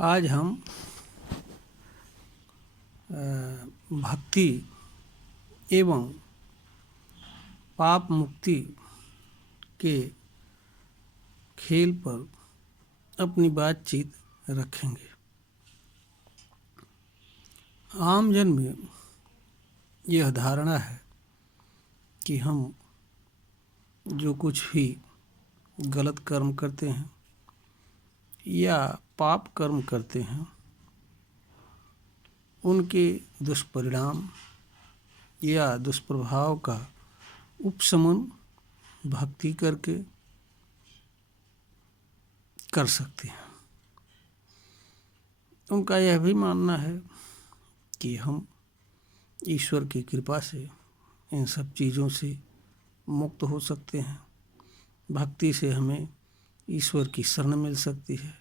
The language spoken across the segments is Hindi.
आज हम भक्ति एवं पाप मुक्ति के खेल पर अपनी बातचीत रखेंगे। आम जन में यह धारणा है कि हम जो कुछ भी गलत कर्म करते हैं या पाप कर्म करते हैं उनके दुष्परिणाम या दुष्प्रभाव का उपशमन भक्ति करके कर सकते हैं। उनका यह भी मानना है कि हम ईश्वर की कृपा से इन सब चीज़ों से मुक्त हो सकते हैं। भक्ति से हमें ईश्वर की शरण मिल सकती है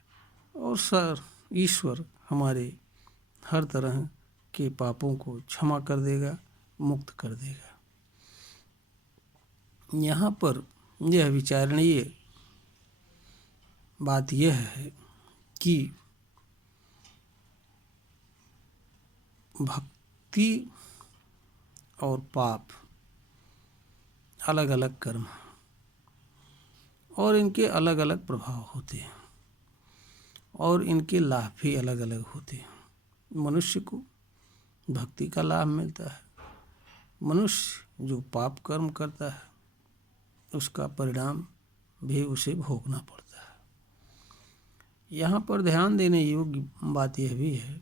और ईश्वर हमारे हर तरह के पापों को क्षमा कर देगा, मुक्त कर देगा। यहाँ पर यह विचारणीय बात यह है कि भक्ति और पाप अलग अलग कर्म हैं और इनके अलग अलग प्रभाव होते हैं और इनके लाभ भी अलग अलग होते हैं। मनुष्य को भक्ति का लाभ मिलता है। मनुष्य जो पाप कर्म करता है उसका परिणाम भी उसे भोगना पड़ता है। यहाँ पर ध्यान देने योग्य बात यह भी है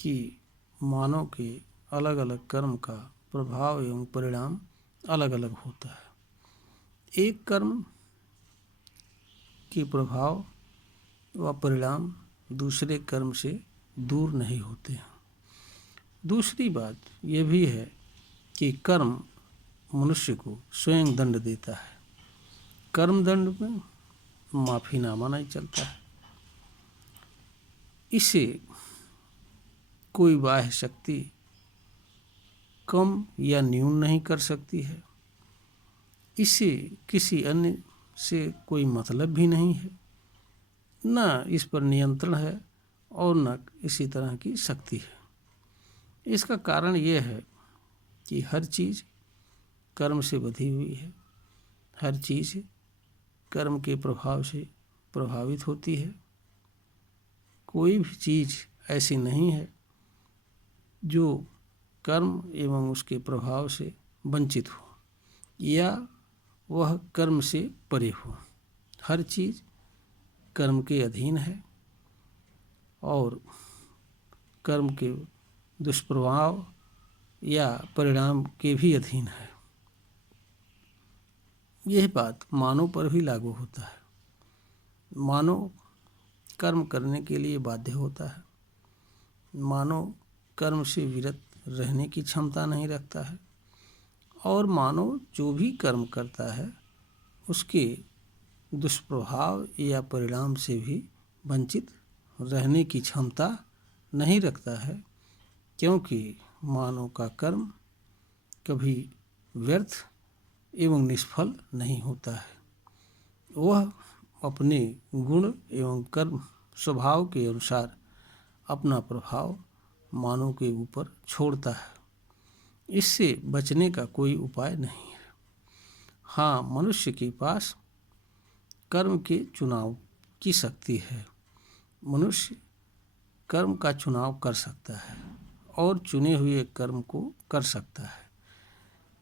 कि मानव के अलग अलग कर्म का प्रभाव एवं परिणाम अलग अलग होता है। एक कर्म के प्रभाव व परिणाम दूसरे कर्म से दूर नहीं होते हैं। दूसरी बात यह भी है कि कर्म मनुष्य को स्वयं दंड देता है। कर्म दंड में माफीनामा नहीं चलता है। इसे कोई बाह्य शक्ति कम या न्यून नहीं कर सकती है। इसे किसी अन्य से कोई मतलब भी नहीं है, न इस पर नियंत्रण है और न इसी तरह की शक्ति है। इसका कारण यह है कि हर चीज़ कर्म से बधी हुई है। हर चीज़ कर्म के प्रभाव से प्रभावित होती है। कोई भी चीज़ ऐसी नहीं है जो कर्म एवं उसके प्रभाव से वंचित हो या वह कर्म से परे हो। हर चीज़ कर्म के अधीन है और कर्म के दुष्प्रभाव या परिणाम के भी अधीन है। यह बात मानव पर भी लागू होता है। मानव कर्म करने के लिए बाध्य होता है। मानव कर्म से विरत रहने की क्षमता नहीं रखता है और मानव जो भी कर्म करता है उसके दुष्प्रभाव या परिणाम से भी वंचित रहने की क्षमता नहीं रखता है, क्योंकि मानव का कर्म कभी व्यर्थ एवं निष्फल नहीं होता है। वह अपने गुण एवं कर्म स्वभाव के अनुसार अपना प्रभाव मानव के ऊपर छोड़ता है। इससे बचने का कोई उपाय नहीं है। हाँ, मनुष्य के पास कर्म के चुनाव की शक्ति है। मनुष्य कर्म का चुनाव कर सकता है और चुने हुए कर्म को कर सकता है।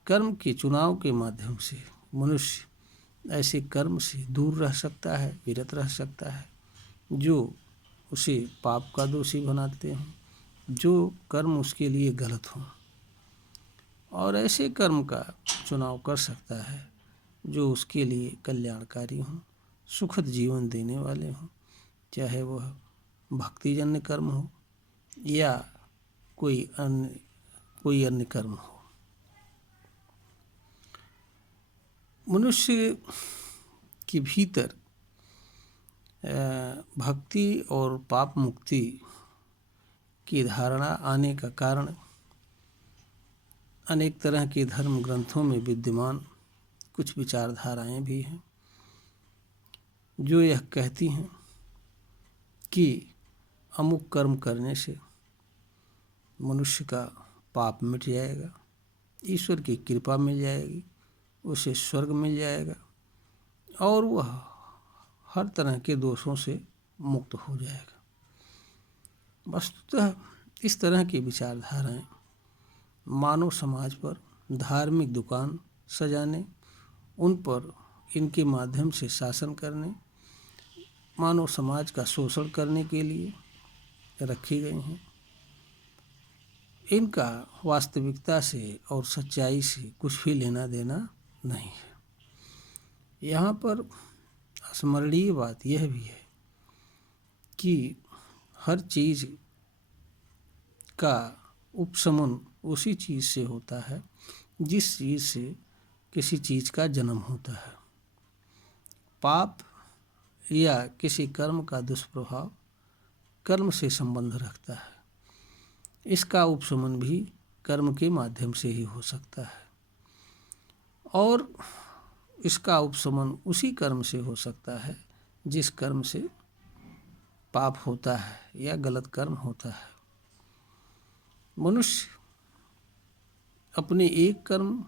कर्म के चुनाव के माध्यम से मनुष्य ऐसे कर्म से दूर रह सकता है, विरत रह सकता है जो उसे पाप का दोषी बनाते हैं, जो कर्म उसके लिए गलत हों, और ऐसे कर्म का चुनाव कर सकता है जो उसके लिए कल्याणकारी हों, सुखद जीवन देने वाले हों, चाहे वह भक्तिजन्य कर्म हो या कोई अन्य कर्म हो। मनुष्य के भीतर भक्ति और पाप मुक्ति की धारणा आने का कारण अनेक तरह के धर्म ग्रंथों में विद्यमान कुछ विचारधाराएं भी हैं जो यह कहती हैं कि अमुक कर्म करने से मनुष्य का पाप मिट जाएगा, ईश्वर की कृपा मिल जाएगी, उसे स्वर्ग मिल जाएगा और वह हर तरह के दोषों से मुक्त हो जाएगा। वस्तुतः इस तरह की विचारधाराएं मानव समाज पर धार्मिक दुकान सजाने, उन पर इनके माध्यम से शासन करने, मानव समाज का शोषण करने के लिए रखी गई हैं। इनका वास्तविकता से और सच्चाई से कुछ भी लेना देना नहीं है। यहाँ पर स्मरणीय बात यह भी है कि हर चीज़ का उपशमन उसी चीज़ से होता है जिस चीज़ से किसी चीज़ का जन्म होता है। पाप या किसी कर्म का दुष्प्रभाव कर्म से संबंध रखता है। इसका उपशमन भी कर्म के माध्यम से ही हो सकता है और इसका उपशमन उसी कर्म से हो सकता है जिस कर्म से पाप होता है या गलत कर्म होता है। मनुष्य अपने एक कर्म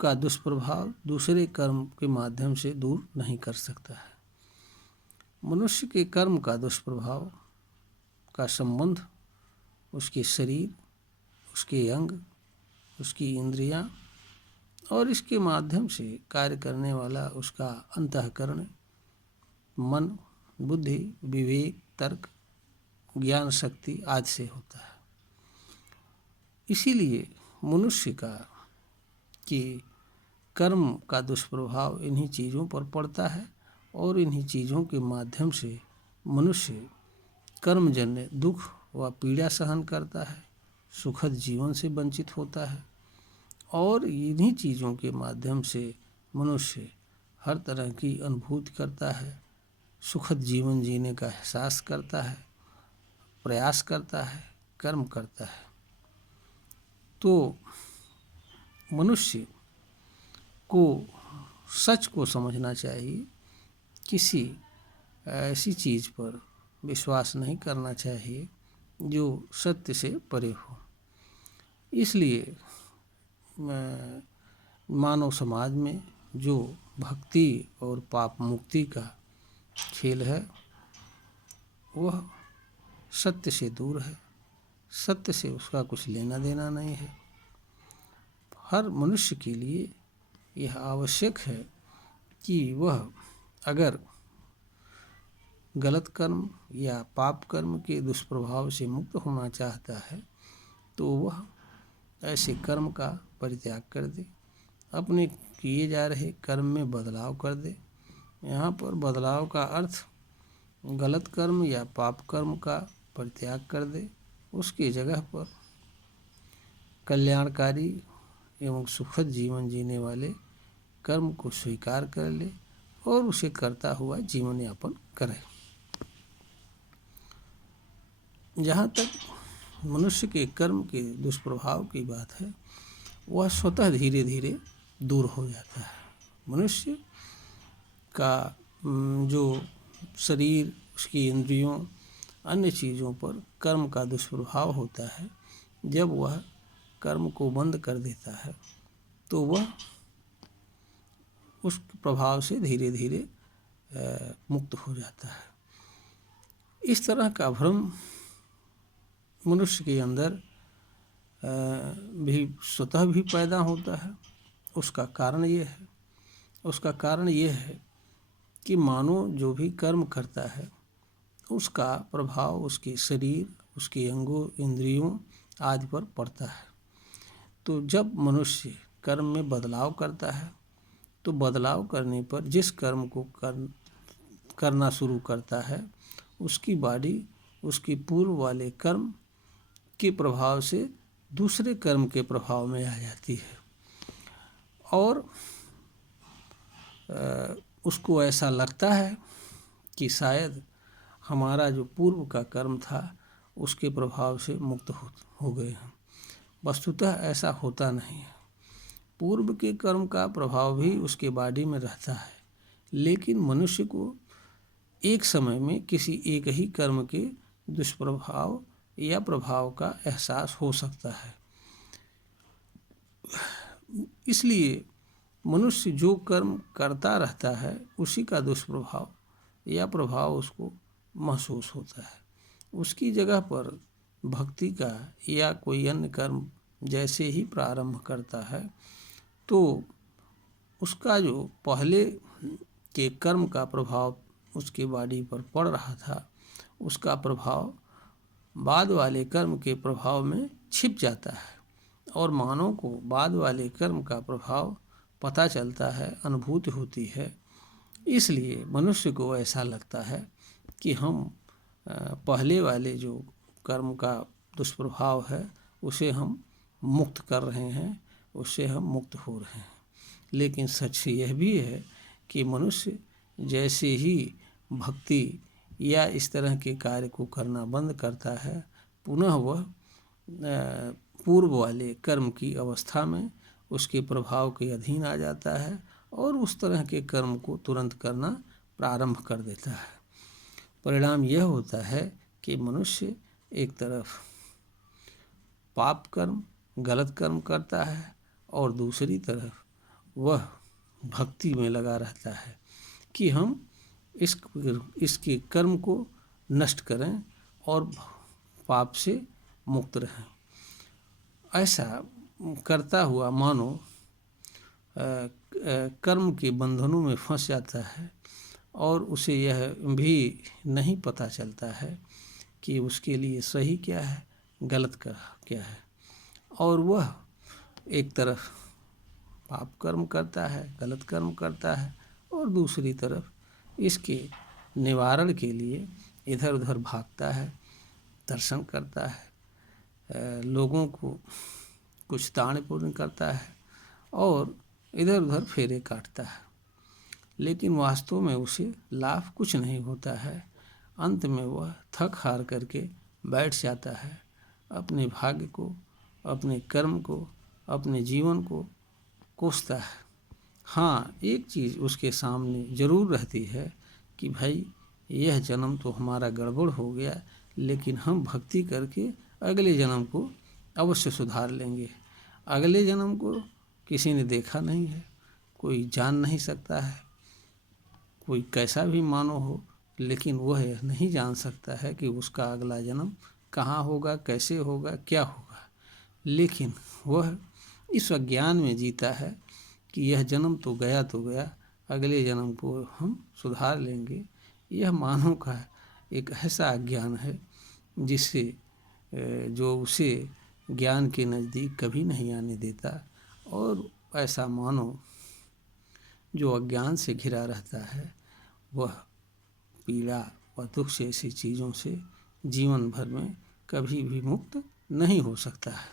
का दुष्प्रभाव दूसरे कर्म के माध्यम से दूर नहीं कर सकता है। मनुष्य के कर्म का दुष्प्रभाव का संबंध उसके शरीर, उसके अंग, उसकी इंद्रियां और इसके माध्यम से कार्य करने वाला उसका अंतःकरण, मन, बुद्धि, विवेक, तर्क, ज्ञान शक्ति आदि से होता है। इसीलिए मनुष्य का कि कर्म का दुष्प्रभाव इन्हीं चीज़ों पर पड़ता है और इन्हीं चीज़ों के माध्यम से मनुष्य कर्मजन्य दुख व पीड़ा सहन करता है, सुखद जीवन से वंचित होता है और इन्हीं चीज़ों के माध्यम से मनुष्य हर तरह की अनुभूति करता है, सुखद जीवन जीने का एहसास करता है, प्रयास करता है, कर्म करता है। तो मनुष्य को सच को समझना चाहिए, किसी ऐसी चीज़ पर विश्वास नहीं करना चाहिए जो सत्य से परे हो। इसलिए मानव समाज में जो भक्ति और पाप मुक्ति का खेल है वह सत्य से दूर है, सत्य से उसका कुछ लेना देना नहीं है। हर मनुष्य के लिए यह आवश्यक है कि वह अगर गलत कर्म या पाप कर्म के दुष्प्रभाव से मुक्त होना चाहता है तो वह ऐसे कर्म का परित्याग कर दे, अपने किए जा रहे कर्म में बदलाव कर दे। यहाँ पर बदलाव का अर्थ गलत कर्म या पाप कर्म का परित्याग कर दे, उसकी जगह पर कल्याणकारी एवं सुखद जीवन जीने वाले कर्म को स्वीकार कर ले और उसे करता हुआ जीवन यापन करे। जहाँ तक मनुष्य के कर्म के दुष्प्रभाव की बात है वह स्वतः धीरे धीरे दूर हो जाता है। मनुष्य का जो शरीर, उसकी इंद्रियों, अन्य चीज़ों पर कर्म का दुष्प्रभाव होता है, जब वह कर्म को बंद कर देता है तो वह उस प्रभाव से धीरे धीरे मुक्त हो जाता है। इस तरह का भ्रम मनुष्य के अंदर भी स्वतः भी पैदा होता है। उसका कारण ये है कि मानव जो भी कर्म करता है उसका प्रभाव उसके शरीर, उसके अंगों, इंद्रियों आदि पर पड़ता है। तो जब मनुष्य कर्म में बदलाव करता है तो बदलाव करने पर जिस कर्म को करना शुरू करता है उसकी बॉडी उसके पूर्व वाले कर्म के प्रभाव से दूसरे कर्म के प्रभाव में आ जाती है और उसको ऐसा लगता है कि शायद हमारा जो पूर्व का कर्म था उसके प्रभाव से मुक्त हो गए हैं। वस्तुतः ऐसा होता नहीं है। पूर्व के कर्म का प्रभाव भी उसके बॉडी में रहता है, लेकिन मनुष्य को एक समय में किसी एक ही कर्म के दुष्प्रभाव या प्रभाव का एहसास हो सकता है। इसलिए मनुष्य जो कर्म करता रहता है उसी का दुष्प्रभाव या प्रभाव उसको महसूस होता है। उसकी जगह पर भक्ति का या कोई अन्य कर्म जैसे ही प्रारंभ करता है तो उसका जो पहले के कर्म का प्रभाव उसके बॉडी पर पड़ रहा था, उसका प्रभाव बाद वाले कर्म के प्रभाव में छिप जाता है और मानव को बाद वाले कर्म का प्रभाव पता चलता है, अनुभूति होती है। इसलिए मनुष्य को ऐसा लगता है कि हम पहले वाले जो कर्म का दुष्प्रभाव है उसे हम मुक्त कर रहे हैं, उससे हम मुक्त हो रहे हैं। लेकिन सच यह भी है कि मनुष्य जैसे ही भक्ति या इस तरह के कार्य को करना बंद करता है, पुनः वह पूर्व वाले कर्म की अवस्था में उसके प्रभाव के अधीन आ जाता है और उस तरह के कर्म को तुरंत करना प्रारंभ कर देता है। परिणाम यह होता है कि मनुष्य एक तरफ पाप कर्म, गलत कर्म करता है और दूसरी तरफ वह भक्ति में लगा रहता है कि हम इसके कर्म को नष्ट करें और पाप से मुक्त रहें। ऐसा करता हुआ मानो कर्म के बंधनों में फंस जाता है और उसे यह भी नहीं पता चलता है कि उसके लिए सही क्या है, गलत क्या है, और वह एक तरफ पाप कर्म करता है, गलत कर्म करता है और दूसरी तरफ इसके निवारण के लिए इधर उधर भागता है, दर्शन करता है, लोगों को कुछ दान पुण्य करता है और इधर उधर फेरे काटता है, लेकिन वास्तव में उसे लाभ कुछ नहीं होता है। अंत में वह थक हार करके बैठ जाता है, अपने भाग्य को, अपने कर्म को, अपने जीवन को कोसता है। हाँ, एक चीज़ उसके सामने ज़रूर रहती है कि भाई यह जन्म तो हमारा गड़बड़ हो गया, लेकिन हम भक्ति करके अगले जन्म को अवश्य सुधार लेंगे। अगले जन्म को किसी ने देखा नहीं है, कोई जान नहीं सकता है, कोई कैसा भी मानो हो, लेकिन वह यह नहीं जान सकता है कि उसका अगला जन्म कहाँ होगा, कैसे होगा, क्या होगा। लेकिन वह इस अज्ञान में जीता है कि यह जन्म तो गया, अगले जन्म को हम सुधार लेंगे। यह मानव का एक ऐसा अज्ञान है जिससे जो उसे ज्ञान के नज़दीक कभी नहीं आने देता, और ऐसा मानव जो अज्ञान से घिरा रहता है वह पीड़ा व दुख से ऐसी चीज़ों से जीवन भर में कभी भी मुक्त नहीं हो सकता है।